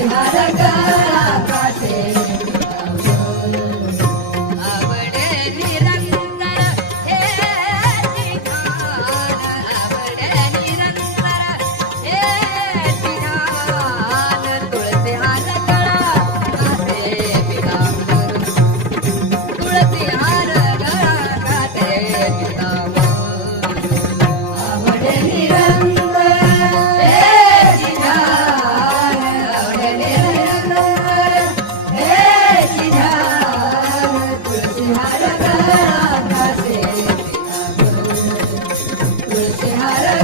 असं करा Hare